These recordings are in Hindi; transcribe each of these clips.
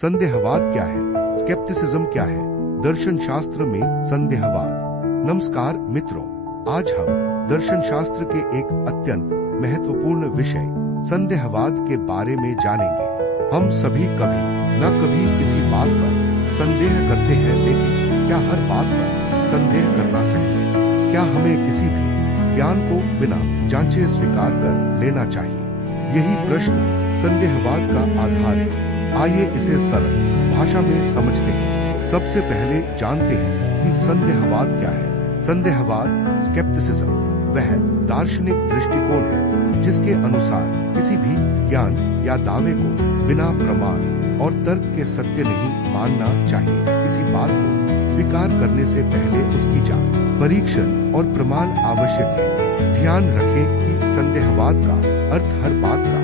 संदेहवाद क्या है? स्केप्टिसिज्म क्या है? दर्शन शास्त्र में संदेहवाद। नमस्कार मित्रों, आज हम दर्शन शास्त्र के एक अत्यंत महत्वपूर्ण विषय संदेहवाद के बारे में जानेंगे। हम सभी कभी न कभी किसी बात पर संदेह करते हैं, लेकिन क्या हर बात पर संदेह करना सही है? क्या हमें किसी भी ज्ञान को बिना जांचे स्वीकार कर लेना चाहिए? यही प्रश्न संदेहवाद का आधार है। आइए इसे सरल भाषा में समझते हैं। सबसे पहले जानते हैं कि संदेहवाद क्या है। संदेहवाद स्केप्टिसिज्म वह दार्शनिक दृष्टिकोण है जिसके अनुसार किसी भी ज्ञान या दावे को बिना प्रमाण और तर्क के सत्य नहीं मानना चाहिए। किसी बात को स्वीकार करने से पहले उसकी जांच, परीक्षण और प्रमाण आवश्यक है। ध्यान रखें कि संदेहवाद का अर्थ हर बात का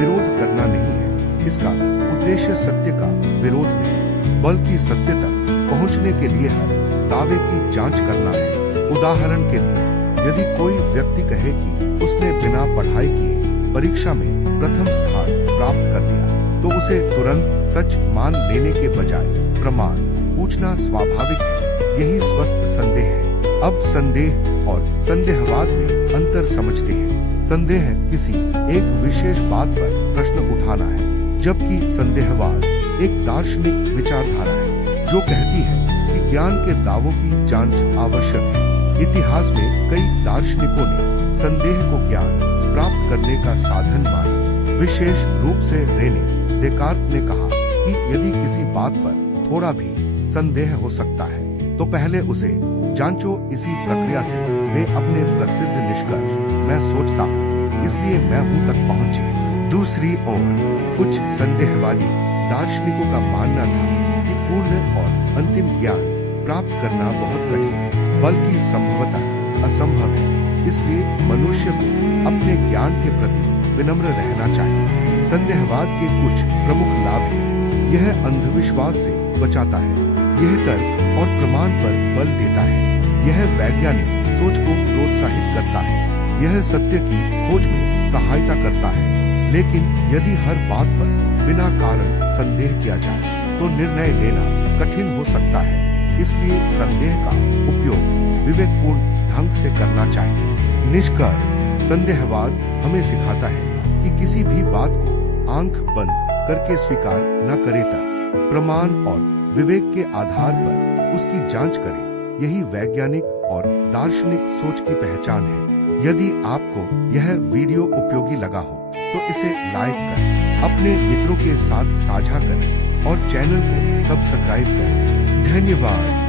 विरोध करना नहीं है। इसका उद्देश्य सत्य का विरोध नहीं, बल्कि सत्य तक पहुंचने के लिए हर दावे की जांच करना है। उदाहरण के लिए, यदि कोई व्यक्ति कहे कि उसने बिना पढ़ाई किए परीक्षा में प्रथम स्थान प्राप्त कर लिया, तो उसे तुरंत सच मान लेने के बजाय प्रमाण पूछना स्वाभाविक है। यही स्वस्थ संदेह है। अब संदेह और संदेहवाद में अंतर समझते हैं। संदेह किसी एक विशेष बात पर प्रश्न उठाना है, जबकि संदेहवाद एक दार्शनिक विचारधारा है जो कहती है कि ज्ञान के दावों की जांच आवश्यक है। इतिहास में कई दार्शनिकों ने संदेह को ज्ञान प्राप्त करने का साधन माना। विशेष रूप से रेने देकार्त ने कहा कि यदि किसी बात पर थोड़ा भी संदेह हो सकता है तो पहले उसे जांचो। इसी प्रक्रिया से वे अपने प्रसिद्ध निष्कर्ष "मैं सोचता हूँ इसलिए मैं हूँ" तक पहुँचे। दूसरी ओर कुछ संदेहवादी दार्शनिकों का मानना था कि पूर्ण और अंतिम ज्ञान प्राप्त करना बहुत कठिन, बल्कि संभवतः असंभव है। इसलिए मनुष्य को अपने ज्ञान के प्रति विनम्र रहना चाहिए। संदेहवाद के कुछ प्रमुख लाभ हैं। यह अंधविश्वास से बचाता है। यह तर्क और प्रमाण पर बल देता है। यह वैज्ञानिक सोच को प्रोत्साहित करता है। यह सत्य की खोज में सहायता करता है। लेकिन यदि हर बात पर बिना कारण संदेह किया जाए तो निर्णय लेना कठिन हो सकता है। इसलिए संदेह का उपयोग विवेकपूर्ण ढंग से करना चाहिए। निष्कर्ष, संदेहवाद हमें सिखाता है कि किसी भी बात को आंख बंद करके स्वीकार न करें, तक प्रमाण और विवेक के आधार पर उसकी जांच करें। यही वैज्ञानिक और दार्शनिक सोच की पहचान है। यदि आपको यह वीडियो उपयोगी लगा हो तो इसे लाइक करें, अपने मित्रों के साथ साझा करें और चैनल को सब्सक्राइब करें। धन्यवाद।